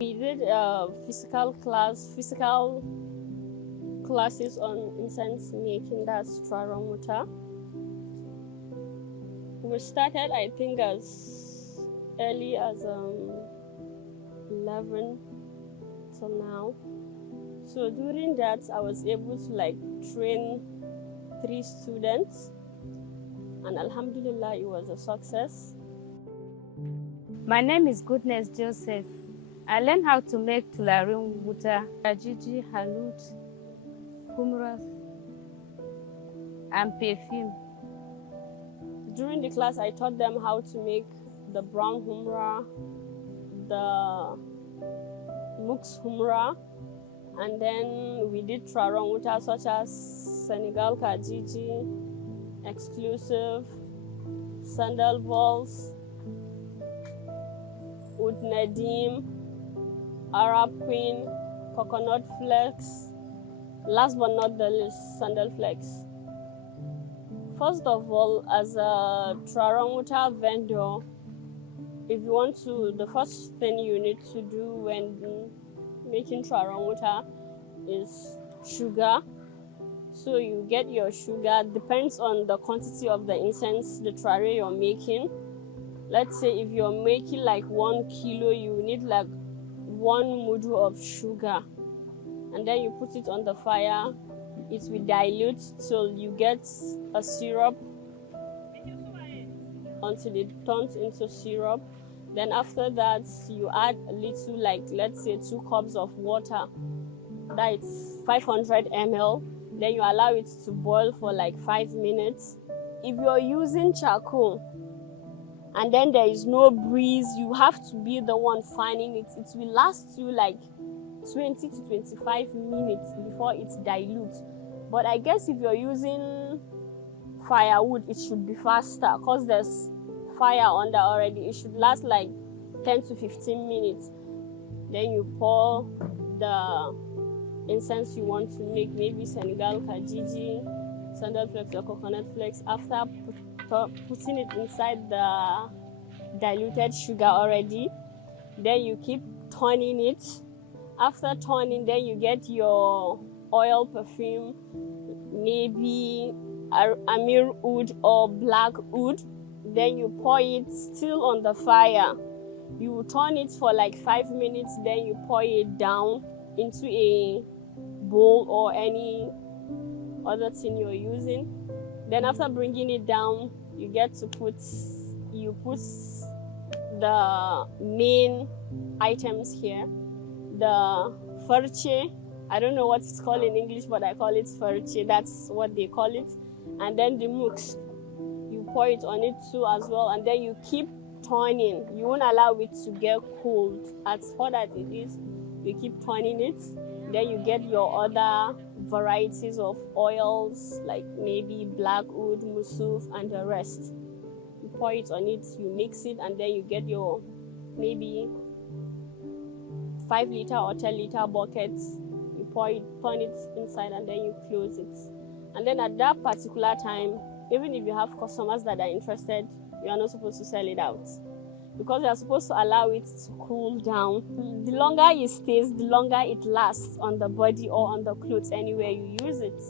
We did physical classes on incense making, that's Turaren Wuta. We started, I think, as early as 11 till now. So during that, I was able to like train 3 students, and Alhamdulillah, it was a success. My name is Goodness Joseph. I learned how to make Turaren Wuta, Ajiji, Halut, Humras, and perfume. During the class, I taught them how to make the brown humra, the musk humra, and then we did Turaren Wuta such as Senegal Kajiji, exclusive, sandalwood, Oud Nadim, Arab Queen, coconut flakes, last but not the least, sandal flakes. First of all, as a Turaren Wuta vendor, if you want to, the first thing you need to do when making Turaren Wuta is sugar. So you get your sugar, depends on the quantity of the incense, the turare you're making. Let's say if you're making like 1 kilo, you need like 1 mudu of sugar. And then you put it on the fire. It will dilute till you get a syrup until it turns into syrup. Then after that, you add a little, like let's say 2 cups of water. That's 500 ml. Then you allow it to boil for like 5 minutes. If you're using charcoal and then there is no breeze, you have to be the one fanning it. It will last you like 20 to 25 minutes before it dilutes. But I guess if you're using firewood, it should be faster because there's fire under already. It should last like 10 to 15 minutes. Then you pour the incense you want to make, maybe Senegal Kajiji, sandal flakes or coconut flakes. After putting it inside the diluted sugar already, then you keep turning it. After turning, then you get your oil perfume, maybe Amir Oud or Black Oud. Then you pour it still on the fire. You turn it for like 5 minutes, then you pour it down into a bowl or any other thing you're using. Then after bringing it down, you put the main items here. The farche, I don't know what it's called in English, but I call it farche, that's what they call it. And then the musk, you pour it on it too as well, and then you keep turning. You won't allow it to get cold. As hot as it is, you keep turning it. Then you get your other varieties of oils, like maybe black oud, musuf, and the rest. You pour it on it, you mix it, and then you get your maybe 5 liter or 10 liter buckets. You pour it, turn it inside, and then you close it. And then at that particular time, even if you have customers that are interested, you are not supposed to sell it out, because you are supposed to allow it to cool down. The longer it stays, the longer it lasts on the body or on the clothes, anywhere you use it.